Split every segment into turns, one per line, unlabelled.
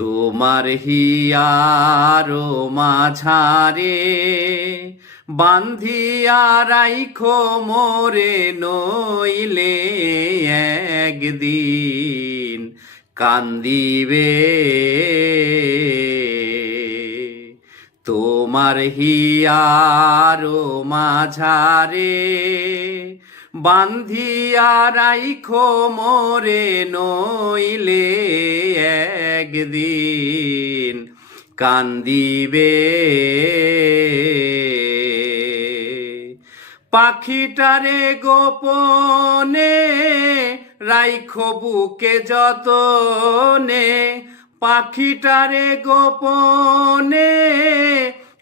তোমার হিয়ার মাঝারে বান্ধিয়া রাইখো মোরে নইলে একদিন কান্দিবে। তোমার হিয়ার মাঝারে বান্ধিয়া রাইখো মোরে নইলে একদিন কান্দিবে। পাখিটারে গোপনে রাইখো বুকে যতনে। পাখিটারে গোপনে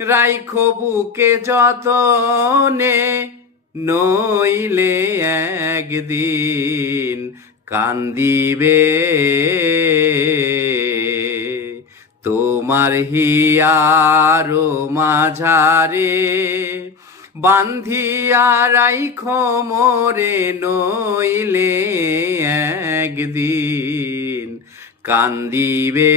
রাইখো বুকে যতনে। নইলে একদিন কান্দিবে। তোমার হিয়ার মাঝারে বান্ধিয়া রাইখো মোরে নইলে একদিন কান্দিবে।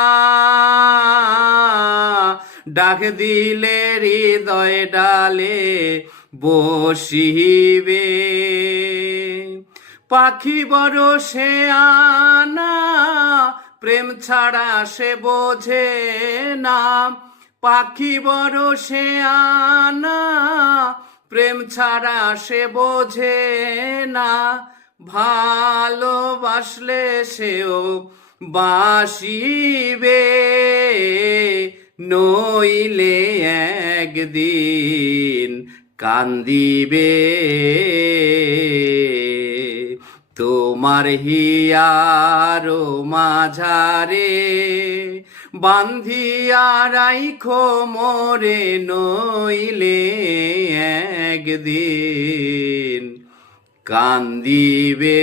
ডাক দিলে হৃদয় ডালে বসিবে। পাখি বড় সে আনা, প্রেম ছাড়া সে বোঝে না। পাখি বড় সে আনা, প্রেম ছাড়া সে বোঝে না। ভালোবাসলে সেও বাসিবে। নইলে একদিন কান্দিবে। তোমার হিয়ার মাঝারে বান্ধিয়া রাইখো মোরে নইলে একদিন কান্দিবে।